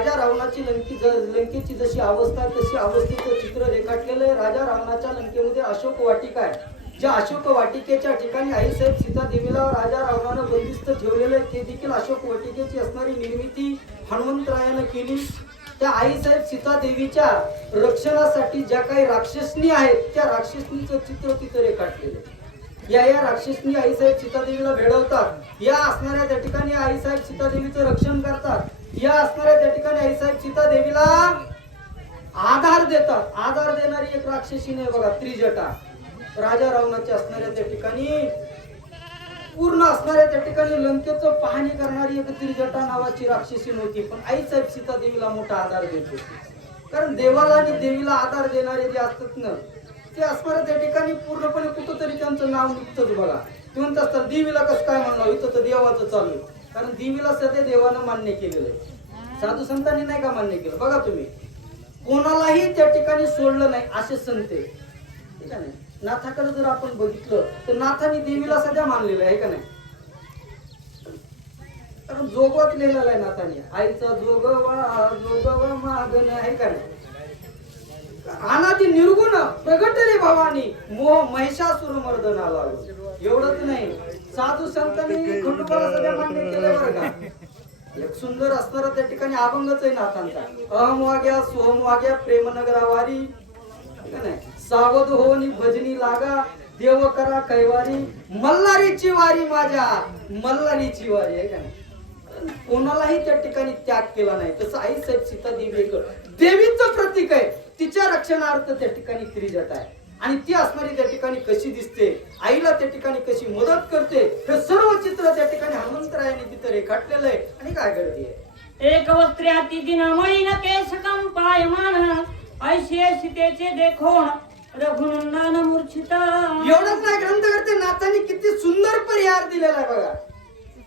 राजा रावणाची lanky लंकेची जशी अवस्था तशी अवस्थेचं चित्र रेखाटलेलं आहे. राजा रावणाच्या लंकेमध्ये अशोक वाटिका आहे. ज्या अशोक वाटिकेच्या ठिकाणी आईसाहेब सीता देवीला राजा रावणानं बंदिस्त ठेवलेलं आहे ते देखील अशोक वाटिकेची असणारी निर्मिती हनुमंतरायानं केली. त्या आईसाहेब सीता देवीच्या रक्षणासाठी ज्या काही राक्षसनी आहेत त्या राक्षसनीचं चित्र तिथं रेखाटलेलं आहे. या या राक्षसनी आईसाहेब सीतादेवीला भेडवतात. या असणाऱ्या त्या ठिकाणी आईसाहेब सीतादेवीचं रक्षण करतात. या असणाऱ्या त्या ठिकाणी आईसाहेब सीतादेवीला आधार देतात. आधार देणारी एक राक्षसी नाही बघा त्रिजटा. राजा रावणाची असणाऱ्या त्या ठिकाणी पूर्ण असणाऱ्या त्या ठिकाणी लंकेचं पाहणी करणारी एक त्रिजटा नावाची राक्षसी नव्हती पण आईसाहेब सीतादेवीला मोठा आधार देत होती. कारण देवाला आणि देवीला आधार देणारे जे असतात ना ते असणाऱ्या त्या ठिकाणी पूर्णपणे कुठंतरी त्यांचं नाव निघतच बघा. ते म्हणत असतात देवीला कसं काय म्हणणार इथं तर देवाचं चालू आहे. कारण देवीला सध्या देवानं मान्य केलेलं. आहे साधू संतांनी नाही का मान्य केलं? बघा तुम्ही. कोणालाही त्या ठिकाणी सोडलं नाही असे संत आहे. ठीक आहे नाथाकडे जर आपण बघितलं तर नाथाने देवीला सध्या मानलेलं आहे का नाही? कारण जोगवत लिहिलेला आहे नाथाने. आईचा जोगवा जोगवा मागण आहे का नाही? अनादी निर्गुण प्रगटले भावानी मोह महिषासुर मर्दनाला एवढंच नाही. साधू संतांनी खंडोबाला सगळ्या मान्य केलं बरं का? एक सुंदर असणारा त्या ठिकाणी अभंगच आहे नाथांचा. अहम वाग्या सोहम वाग्या प्रेमनगरावारी सावध होनी भजनी लागा देव करा कैवारी. मल्हारीची वारी माझ्या मल्हारीची वारी आहे का नाही? कोणालाही त्या ठिकाणी त्याग केला नाही. तसं आई साहेब सीता देवी देवीचं प्रतीक आहे. तिच्या रक्षणार्थ त्या ठिकाणी त्रिजट आहे. आणि ती असणारी त्या ठिकाणी कशी दिसते आईला त्या ठिकाणी कशी मदत करते हे सर्व चित्र त्या ठिकाणी हनुमंतरायाने तिथं रेखाटलेलं आहे. आणि काय करते एक वस्त्र्याती दिन मळीन केशकं पायमान ऐशे सीतेचे देखोण रघुनंदन मूर्छित. एवढंच नाही ग्रंथ करते नाथाने किती सुंदर परिहार दिलेला आहे बघा.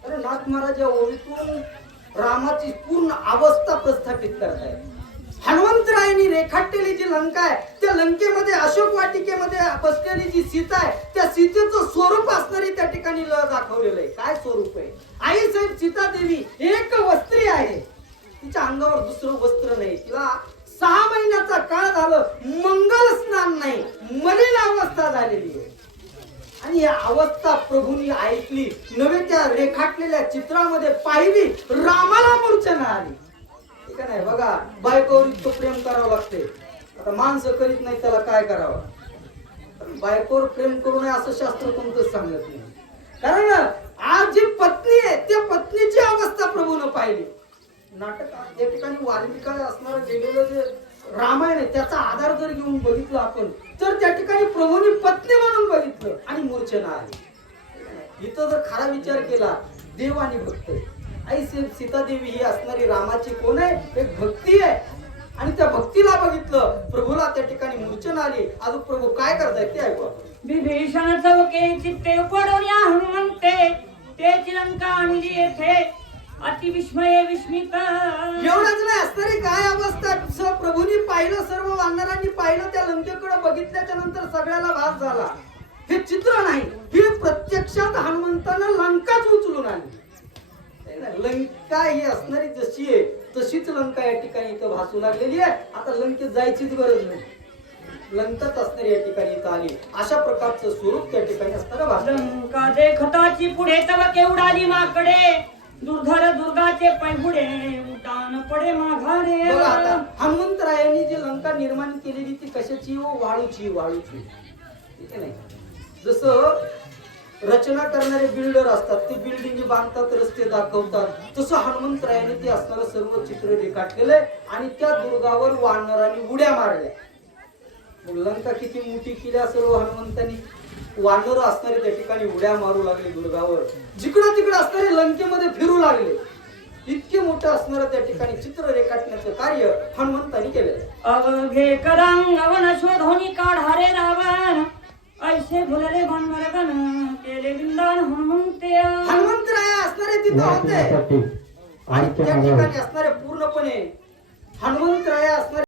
अरे नाथ महाराज या ओळीतून रामाची पूर्ण अवस्था प्रस्थापित करताय हनुमंतरायांनी रेखाटलेली जी लंका आहे त्या लंकेमध्ये अशोक वाटिकेमध्ये बसलेली जी सीता आहे त्या सीतेचं स्वरूप असणारी त्या ठिकाणी ल- दाखवलेलं आहे. काय स्वरूप आहे? आई साहेब सीता देवी एक वस्त्री आहे. तिच्या अंगावर दुसरं वस्त्र नाही. तिला सहा महिन्याचा काळ झालं मंगल स्नान नाही मलिन अवस्था झालेली आहे. आणि ही अवस्था प्रभूंनी ऐकली. नव्हे त्या रेखाटलेल्या चित्रामध्ये पाहिली रामाला मूर्छना आली. ठीक आहे. नाही बघा बायकोवर इतकं प्रेम करावं लागते. आता माणसं करीत नाही त्याला काय करावं? बायकोवर प्रेम करू नये असं शास्त्र कोणतंच सांगत नाही. कारण आज जी पत्नी आहे त्या पत्नीची अवस्था प्रभूनं पाहिली. नाटक त्या ठिकाणी वाल्मिकाला असणार गेलेलं जे रामायण आहे त्याचा आधार जर घेऊन बघितलं आपण तर त्या ठिकाणी प्रभूने पत्नी म्हणून बघितलं आणि मूर्छना आली. इथं जर खरा विचार केला देव आणि भक्त आई से- सीतादेवी ही असणारी रामाची कोण आहे? एक भक्ती आहे. आणि त्या भक्तीला बघितलं प्रभूला त्या ठिकाणी मूर्छना आली. अजून प्रभू काय करतायत ते ऐकू आपण. विभीषण चौके चित्ते पडून या हनुमंते. ते लंका आणली येथे. अतिविस्मय विस्मित. एवढंच नाही असणारी काय अवस्था प्रभूंनी पाहिलं सर्व वानरांनी पाहिलं त्या लंकेकडे बघितल्याच्या नंतर सगळ्याला भास झाला. हे चित्र नाही. हे प्रत्यक्षात हनुमंतानं लंकाच उचलून ना? लंका ही असणारी जशी आहे तशीच लंका या ठिकाणी इथं भासू लागलेली आहे. आता लंकेत जायचीच गरज नाही. लंकाच असणारी या ठिकाणी इथं आली. अशा प्रकारचं स्वरूप त्या ठिकाणी असणारं भाषण लंका देखताची पुढे तव केवडाली माकडे? दुर्धर दुर्गाचे पैहुडे उडान पडे माघारे. बघा आता हनुमंतरायांनी जी लंका निर्माण केलेली ती कशाची? हो वाळूची वाळूची. ठीक आहे नाही जसं रचना करणारे बिल्डर असतात. ते बिल्डिंग बांधतात रस्ते दाखवतात. तसं हनुमंतरायाने ते असणारं सर्व चित्र रेखाटलेलं आहे आणि त्या दुर्गावर वानरांनी उड्या मारल्या. मुलांका लंका किती मोठी केल्या सर्व हनुमंतांनी. वानर असणारे त्या ठिकाणी उड्या मारू लागले दुर्गावर. जिकडं तिकडं असणारे लंकेमध्ये फिरू लागले. इतके मोठं असणारं त्या ठिकाणी चित्र रेखाटण्याचं कार्य हनुमंतांनी केलं अवघे करांग अवन शोधोनी काढारे रावण. ऐसे भुलले बनवरगन केले विंदान हनुमंते हनुमंतराय असणारे तिथं होते. आणि त्या ठिकाणी असणारे पूर्णपणे हनुमंतराय असणारे